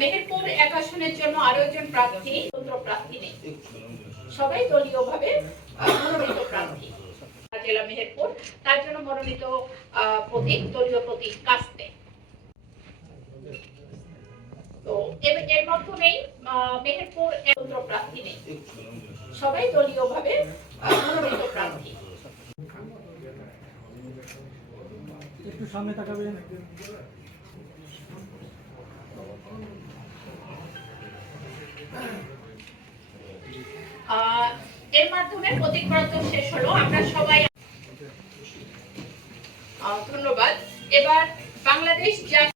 মেহেরপুর এক আসনের জন্য আরো একজন প্রার্থী, স্বতন্ত্র প্রার্থী নেই, সবাই দলীয়ভাবে মনোনীত প্রার্থী। জেলা মেহেরপুর, তার জন্য মনোনীত প্রতীক, দলীয় প্রতীক কাস্তে। তো এর মাধ্যমেই মেহেরপুর স্বতন্ত্র প্রার্থী নেই, সবাই দলীয়ভাবে মনোনীত প্রার্থী। একটু সামনে তাকাবেন। এর মাধ্যমে প্রতীক বরাদ্দ শেষ হলো। আমরা সবাই ধন্যবাদ। এবার বাংলাদেশ জেলা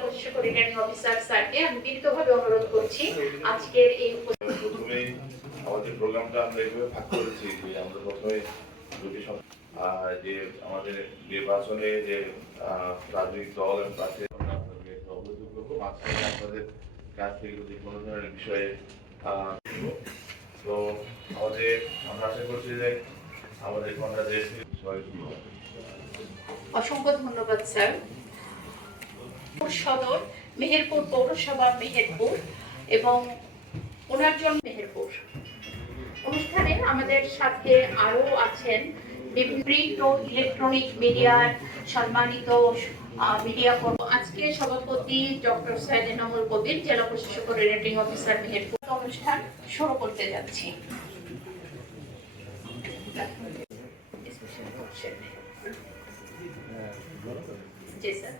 প্রশাসক রিটার্নিং অফিসার স্যারকে আমি বিনীতভাবে অনুরোধ করছি আজকের এই প্রথমেই আমাদের প্রোগ্রামটা আমরা এইভাবে ভাগ করেছি যে আমরা প্রথমে দুটি যে আমাদের নির্বাচনে যে রাজনৈতিক দল এবং প্রার্থী অভিযোগ করবো, মাঝখানে আপনাদের কাছ থেকে যদি কোনো ধরনের বিষয়ে তো আমাদের আমরা আশা করছি যে আমাদের ঘন্টা দেশ অসংখ্য ধন্যবাদ স্যার। সদর মেহেরপুর পৌরসভা মেহেরপুর এবং ওনার জন্য মেহেরপুর অনুষ্ঠানে আমাদের সাথে আরো আছেন বিভিন্ন প্রিন্ট ও ইলেকট্রনিক মিডিয়ার সম্মানিত মিডিয়া কর্ম। আজকে সভাপতি ডক্টর সৈয়দ এনামুল কবির, জেলা প্রশাসক ও রিটার্নিং অফিসার মেহেরপুর অনুষ্ঠান শুরু করতে যাচ্ছি। জি স্যার।